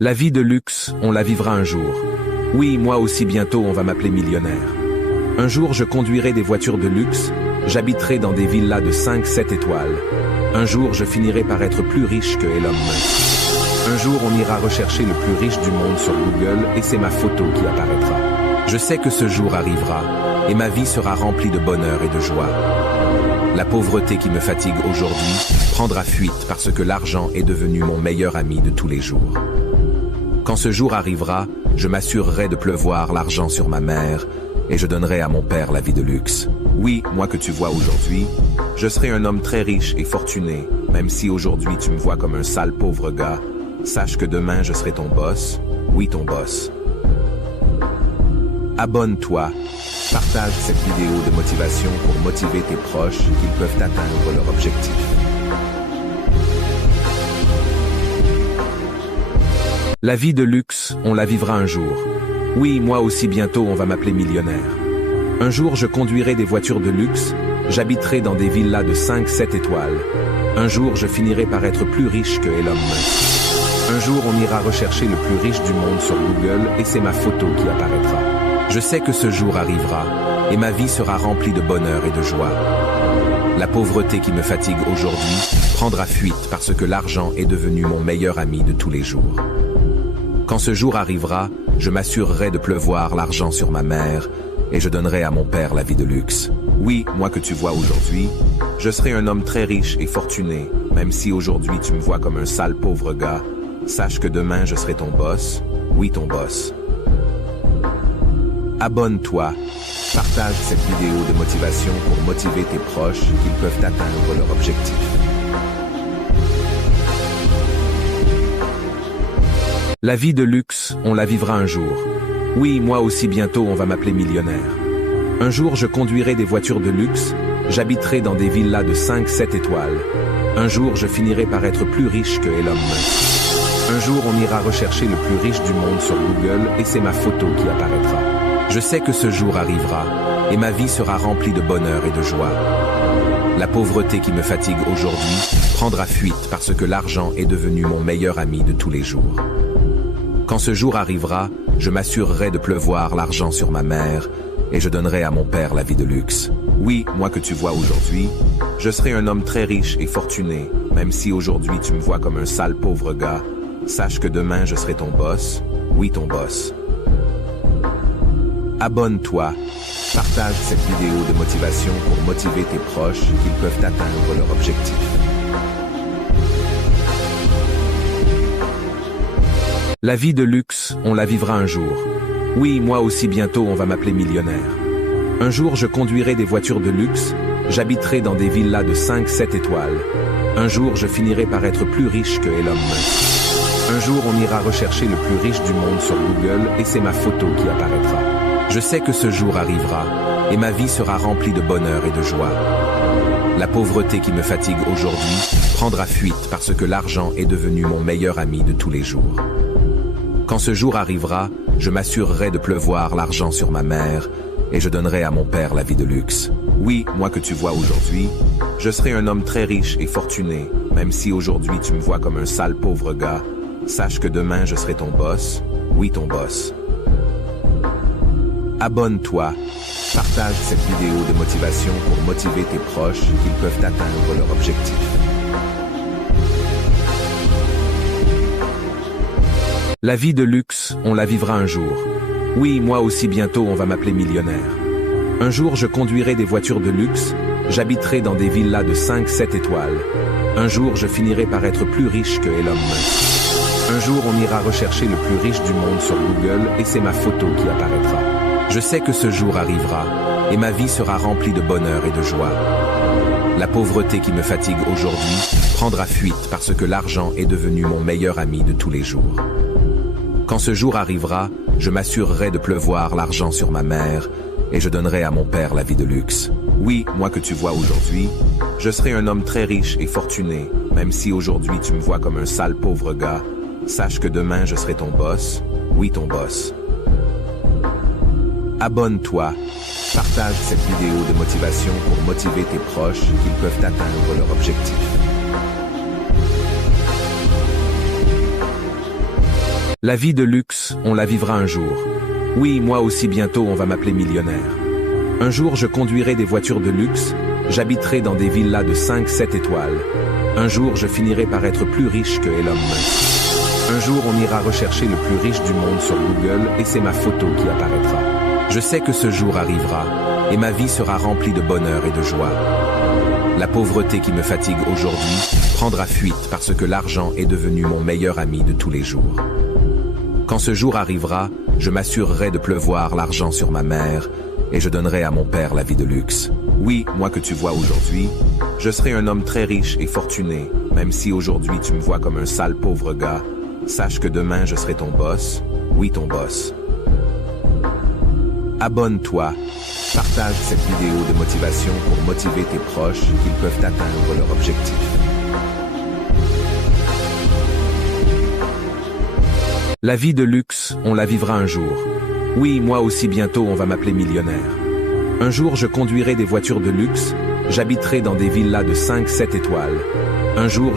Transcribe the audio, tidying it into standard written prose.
La vie de luxe, on la vivra un jour. Oui, moi aussi bientôt on va m'appeler millionnaire. Un jour je conduirai des voitures de luxe, j'habiterai dans des villas de 5-7 étoiles. Un jour je finirai par être plus riche que Elon Musk. Un jour on ira rechercher le plus riche du monde sur Google et c'est ma photo qui apparaîtra. Je sais que ce jour arrivera et ma vie sera remplie de bonheur et de joie. La pauvreté qui me fatigue aujourd'hui prendra fuite parce que l'argent est devenu mon meilleur ami de tous les jours. Quand ce jour arrivera, je m'assurerai de pleuvoir l'argent sur ma mère et je donnerai à mon père la vie de luxe. Oui, moi que tu vois aujourd'hui, je serai un homme très riche et fortuné, même si aujourd'hui tu me vois comme un sale pauvre gars. Sache que demain je serai ton boss, oui ton boss. Abonne-toi, partage cette vidéo de motivation pour motiver tes proches qu'ils peuvent atteindre leur objectif. La vie de luxe, on la vivra un jour. Oui, moi aussi bientôt on va m'appeler millionnaire. Un jour je conduirai des voitures de luxe, j'habiterai dans des villas de 5-7 étoiles. Un jour je finirai par être plus riche que Elon Musk. Un jour on ira rechercher le plus riche du monde sur Google et c'est ma photo qui apparaîtra. Je sais que ce jour arrivera et ma vie sera remplie de bonheur et de joie. La pauvreté qui me fatigue aujourd'hui prendra fuite parce que l'argent est devenu mon meilleur ami de tous les jours. Quand ce jour arrivera, je m'assurerai de pleuvoir l'argent sur ma mère et je donnerai à mon père la vie de luxe. Oui, moi que tu vois aujourd'hui, je serai un homme très riche et fortuné, même si aujourd'hui tu me vois comme un sale pauvre gars. Sache que demain je serai ton boss, oui ton boss. Abonne-toi, partage cette vidéo de motivation pour motiver tes proches qu'ils peuvent atteindre leur objectif. La vie de luxe, on la vivra un jour. Oui, moi aussi bientôt on va m'appeler millionnaire. Un jour je conduirai des voitures de luxe, j'habiterai dans des villas de 5-7 étoiles. Un jour je finirai par être plus riche que Elon Musk. Un jour on ira rechercher le plus riche du monde sur Google et c'est ma photo qui apparaîtra. Je sais que ce jour arrivera et ma vie sera remplie de bonheur et de joie. La pauvreté qui me fatigue aujourd'hui prendra fuite parce que l'argent est devenu mon meilleur ami de tous les jours. Quand ce jour arrivera, je m'assurerai de pleuvoir l'argent sur ma mère et je donnerai à mon père la vie de luxe. Oui, moi que tu vois aujourd'hui, je serai un homme très riche et fortuné, même si aujourd'hui tu me vois comme un sale pauvre gars. Sache que demain je serai ton boss, oui ton boss. Abonne-toi, partage cette vidéo de motivation pour motiver tes proches qu'ils peuvent atteindre leur objectif. La vie de luxe, on la vivra un jour. Oui, moi aussi bientôt on va m'appeler millionnaire. Un jour je conduirai des voitures de luxe, j'habiterai dans des villas de 5-7 étoiles. Un jour je finirai par être plus riche que Elon Musk. Un jour on ira rechercher le plus riche du monde sur Google et c'est ma photo qui apparaîtra. Je sais que ce jour arrivera et ma vie sera remplie de bonheur et de joie. La pauvreté qui me fatigue aujourd'hui prendra fuite parce que l'argent est devenu mon meilleur ami de tous les jours. Quand ce jour arrivera, je m'assurerai de pleuvoir l'argent sur ma mère et je donnerai à mon père la vie de luxe. Oui, moi que tu vois aujourd'hui, je serai un homme très riche et fortuné, même si aujourd'hui tu me vois comme un sale pauvre gars. Sache que demain je serai ton boss, oui ton boss. Abonne-toi, partage cette vidéo de motivation pour motiver tes proches qu'ils peuvent atteindre leur objectif. La vie de luxe, on la vivra un jour. Oui, moi aussi bientôt on va m'appeler millionnaire. Un jour je conduirai des voitures de luxe, j'habiterai dans des villas de 5-7 étoiles. Un jour je finirai par être plus riche que Elon Musk. Un jour on ira rechercher le plus riche du monde sur Google et c'est ma photo qui apparaîtra. Je sais que ce jour arrivera et ma vie sera remplie de bonheur et de joie. La pauvreté qui me fatigue aujourd'hui prendra fuite parce que l'argent est devenu mon meilleur ami de tous les jours. Quand ce jour arrivera, je m'assurerai de pleuvoir l'argent sur ma mère et je donnerai à mon père la vie de luxe. Oui, moi que tu vois aujourd'hui, je serai un homme très riche et fortuné, même si aujourd'hui tu me vois comme un sale pauvre gars. Sache que demain je serai ton boss, oui ton boss. Abonne-toi, partage cette vidéo de motivation pour motiver tes proches qu'ils peuvent atteindre leur objectif. La vie de luxe, on la vivra un jour. Oui, moi aussi bientôt on va m'appeler millionnaire. Un jour je conduirai des voitures de luxe, j'habiterai dans des villas de 5-7 étoiles. Un jour je finirai par être plus riche que Elon Musk. Un jour on ira rechercher le plus riche du monde sur Google et c'est ma photo qui apparaîtra. Je sais que ce jour arrivera et ma vie sera remplie de bonheur et de joie. La pauvreté qui me fatigue aujourd'hui prendra fuite parce que l'argent est devenu mon meilleur ami de tous les jours. Quand ce jour arrivera, je m'assurerai de pleuvoir l'argent sur ma mère et je donnerai à mon père la vie de luxe. Oui, moi que tu vois aujourd'hui, je serai un homme très riche et fortuné, même si aujourd'hui tu me vois comme un sale pauvre gars. Sache que demain je serai ton boss, oui ton boss. Abonne-toi, partage cette vidéo de motivation pour motiver tes proches qu'ils peuvent atteindre leur objectif. La vie de luxe, on la vivra un jour. Oui, moi aussi bientôt on va m'appeler millionnaire. Un jour je conduirai des voitures de luxe, j'habiterai dans des villas de 5-7 étoiles. Un jour